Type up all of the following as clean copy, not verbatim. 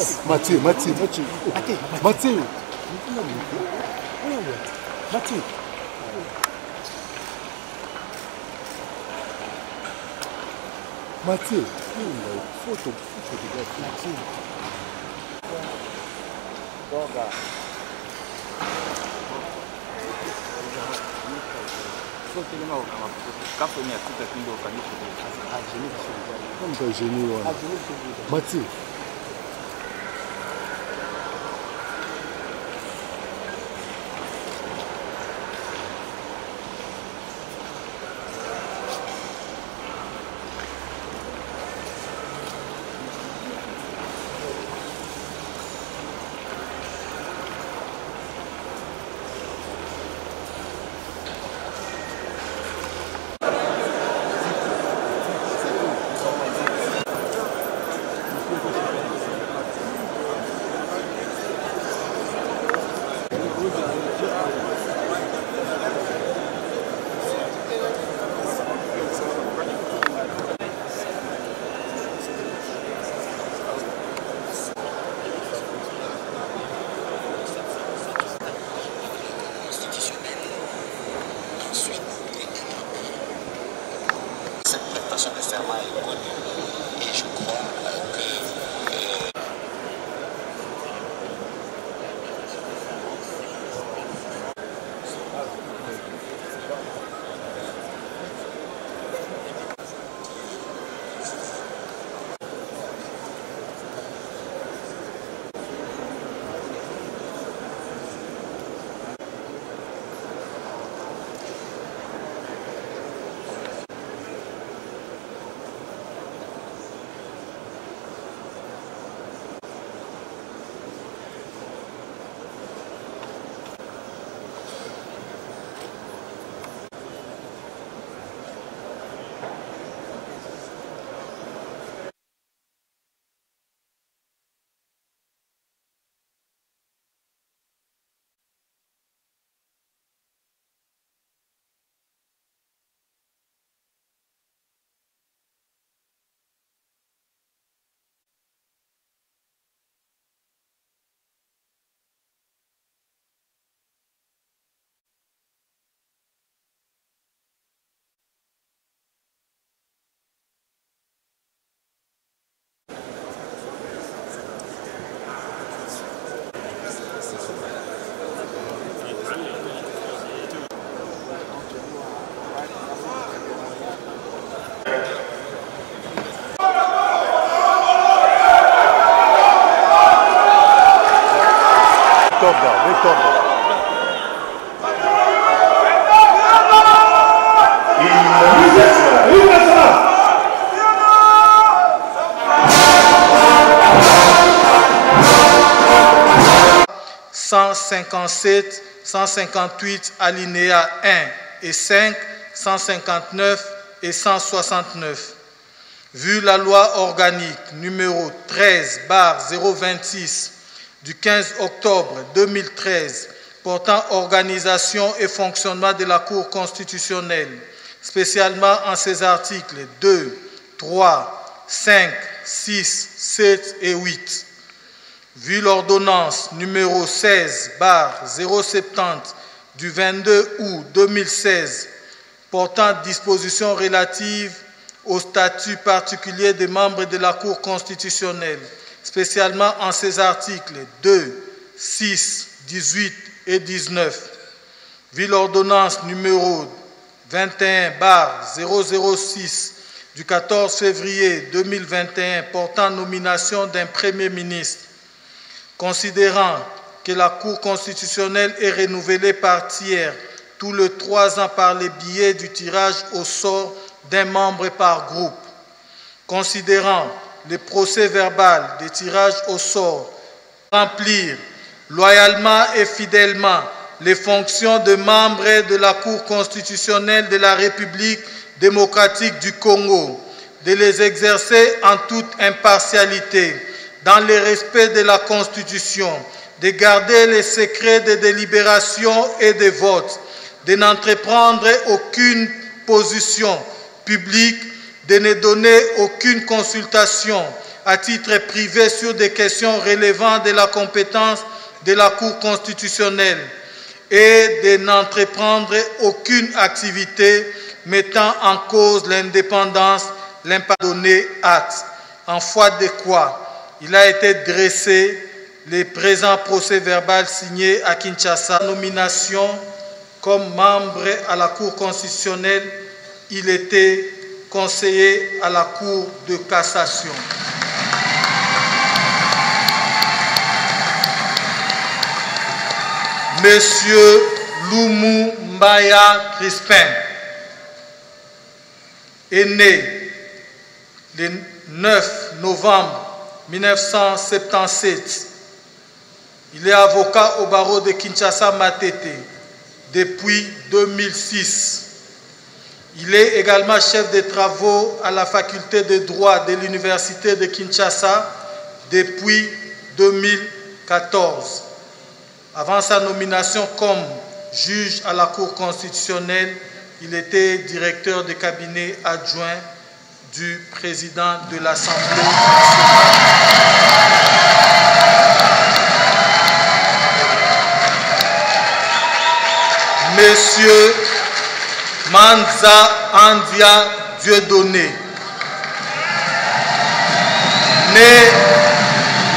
Mathieu. Mathieu. « 157, 158, alinéa 1 et 5, 159 et 169. Vu la loi organique numéro 13/026 du 15 octobre 2013 portant organisation et fonctionnement de la Cour constitutionnelle, spécialement en ses articles 2, 3, 5, 6, 7 et 8. Vu l'ordonnance numéro 16/070 du 22 août 2016 portant dispositions relatives au statut particulier des membres de la Cour constitutionnelle, spécialement en ses articles 2, 6, 18 et 19. Vu l'ordonnance numéro 21/006 du 14 février 2021 portant nomination d'un Premier ministre, considérant que la Cour constitutionnelle est renouvelée par tiers tous les 3 ans par le biais du tirage au sort d'un membre par groupe, considérant le procès-verbal de tirage au sort remplir loyalement et fidèlement les fonctions de membre de la Cour constitutionnelle de la République démocratique du Congo, de les exercer en toute impartialité, dans le respect de la Constitution, de garder les secrets des délibérations et des votes, de n'entreprendre aucune position publique, de ne donner aucune consultation à titre privé sur des questions relevant de la compétence de la Cour constitutionnelle et de n'entreprendre aucune activité mettant en cause l'indépendance, donné acte, en foi de quoi il a été dressé le présent procès-verbal signé à Kinshasa. Nomination comme membre à la Cour constitutionnelle, il était conseiller à la Cour de cassation. Monsieur Loumou Mbaya Crispin est né le 9 novembre 1977. Il est avocat au barreau de Kinshasa Matete depuis 2006. Il est également chef de travaux à la faculté de droit de l'université de Kinshasa depuis 2014. Avant sa nomination comme juge à la Cour constitutionnelle, il était directeur de cabinet adjoint du président de l'Assemblée nationale. Monsieur Manza Andia Dieudonné, né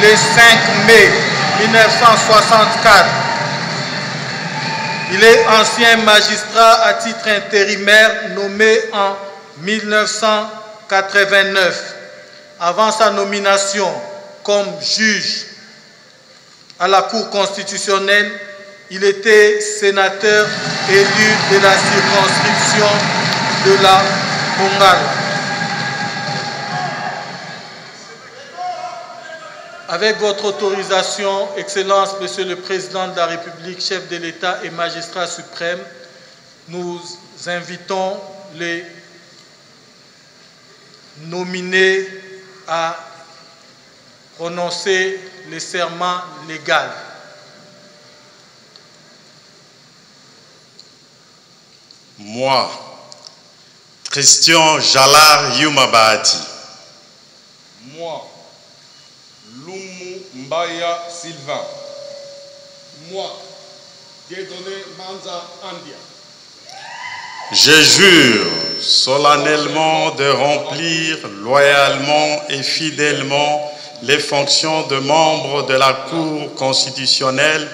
le 5 mai 1964, il est ancien magistrat à titre intérimaire nommé en 1989. Avant sa nomination comme juge à la Cour constitutionnelle, il était sénateur élu de la circonscription de la Mongala. Avec votre autorisation, Excellence, Monsieur le Président de la République, chef de l'État et magistrat suprême, nous invitons les nominés à prononcer le serment légal. Moi, Christian Jalar Yumabati. Moi, Loumou Mbaya Sylvain. Moi, Dieudonné Manza Andia. Je jure solennellement de remplir loyalement et fidèlement les fonctions de membre de la Cour constitutionnelle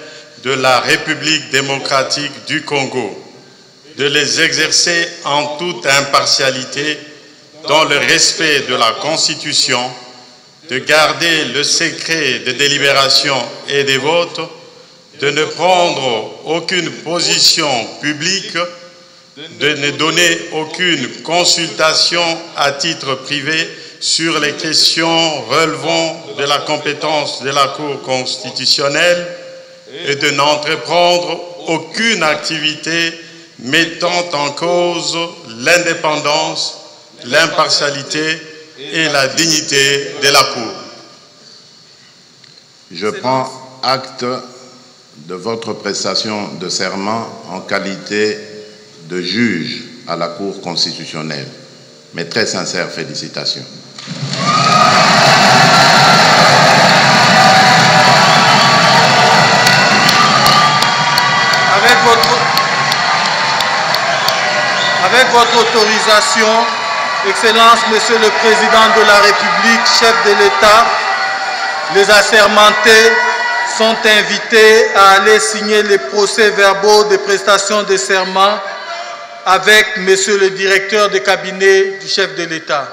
de la République démocratique du Congo, de les exercer en toute impartialité, dans le respect de la Constitution, de garder le secret de délibération et des votes, de ne prendre aucune position publique, de ne donner aucune consultation à titre privé sur les questions relevant de la compétence de la Cour constitutionnelle et de n'entreprendre aucune activité mettant en cause l'indépendance, l'impartialité et la dignité de la Cour. Je prends acte de votre prestation de serment en qualité de juge à la Cour constitutionnelle. Mes très sincères félicitations. Avec votre autorisation, Excellence, Monsieur le Président de la République, chef de l'État, les assermentés sont invités à aller signer les procès-verbaux de prestation de serment avec Monsieur le directeur de cabinet du chef de l'État.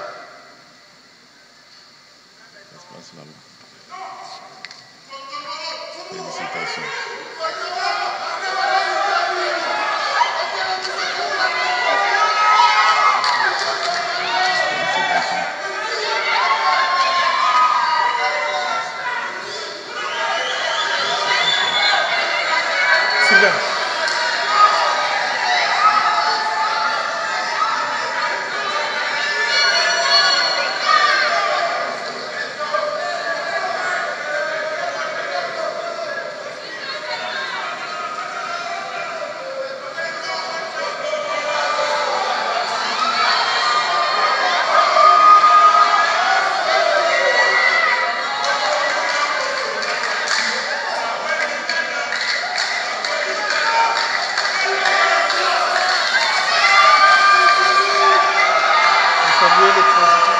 saluer le président.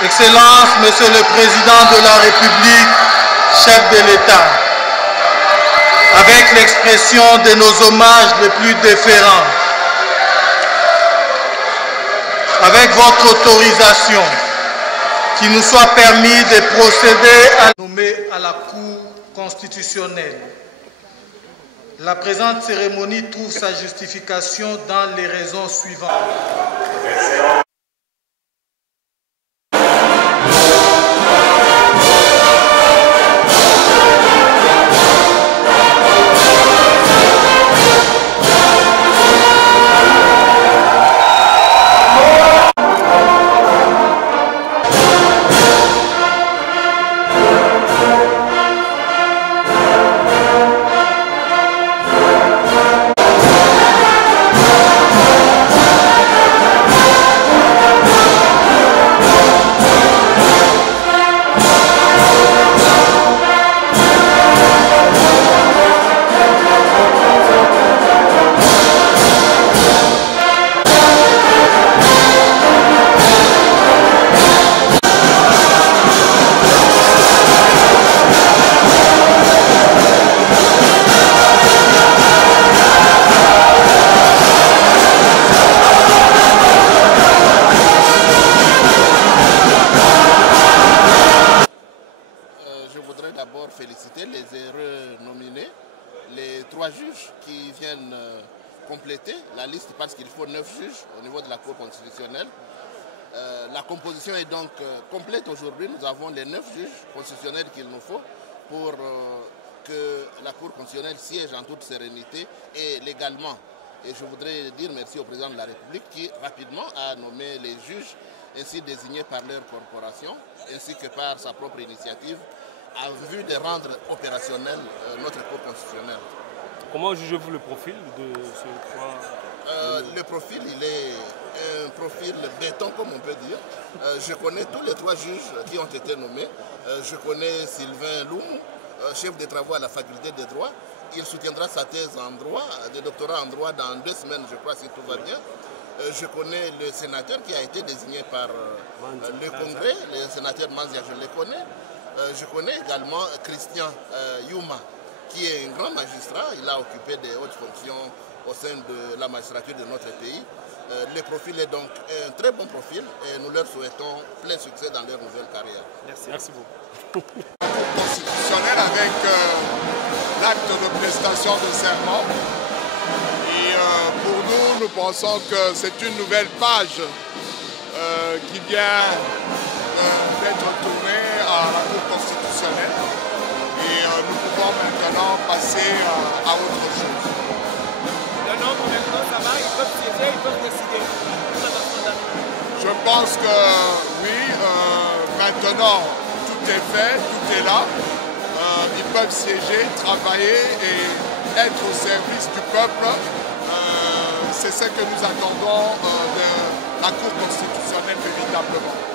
Excellence, Monsieur le Président de la République, chef de l'État, avec l'expression de nos hommages les plus déférents, avec votre autorisation, qu'il nous soit permis de procéder à nommer à la Cour constitutionnelle. La présente cérémonie trouve sa justification dans les raisons suivantes. Féliciter les heureux nominés, les 3 juges qui viennent compléter la liste parce qu'il faut 9 juges au niveau de la Cour constitutionnelle. La composition est donc complète aujourd'hui. Nous avons les 9 juges constitutionnels qu'il nous faut pour que la Cour constitutionnelle siège en toute sérénité et légalement. Et je voudrais dire merci au président de la République qui rapidement a nommé les juges ainsi désignés par leur corporation ainsi que par sa propre initiative en vue de rendre opérationnel notre Cour constitutionnelle. Comment jugez-vous le profil de ces 3 Le profil, il est un profil béton, comme on peut dire. Je connais tous les 3 juges qui ont été nommés. Je connais Sylvain Loumou, chef de travaux à la faculté de droit. Il soutiendra sa thèse en droit, de doctorat en droit dans 2 semaines, je crois, si tout va bien. Je connais le sénateur qui a été désigné par le Congrès, le sénateur Manzia, je le connais. Je connais également Christian Youma, qui est un grand magistrat. Il a occupé des hautes fonctions au sein de la magistrature de notre pays. Le profil est donc un très bon profil et nous leur souhaitons plein succès dans leur nouvelle carrière. Merci beaucoup. Constitutionnel avec l'acte de prestation de serment. Et pour nous, nous pensons que c'est une nouvelle page qui vient d'être tournée à la Cour constitutionnelle. constitutionnel. Et nous pouvons maintenant passer à autre chose. Le nombre maintenant, ça va, ils peuvent siéger, ils peuvent décider. Je pense que oui, maintenant tout est fait, tout est là. Ils peuvent siéger, travailler et être au service du peuple. C'est ce que nous attendons de la Cour constitutionnelle véritablement.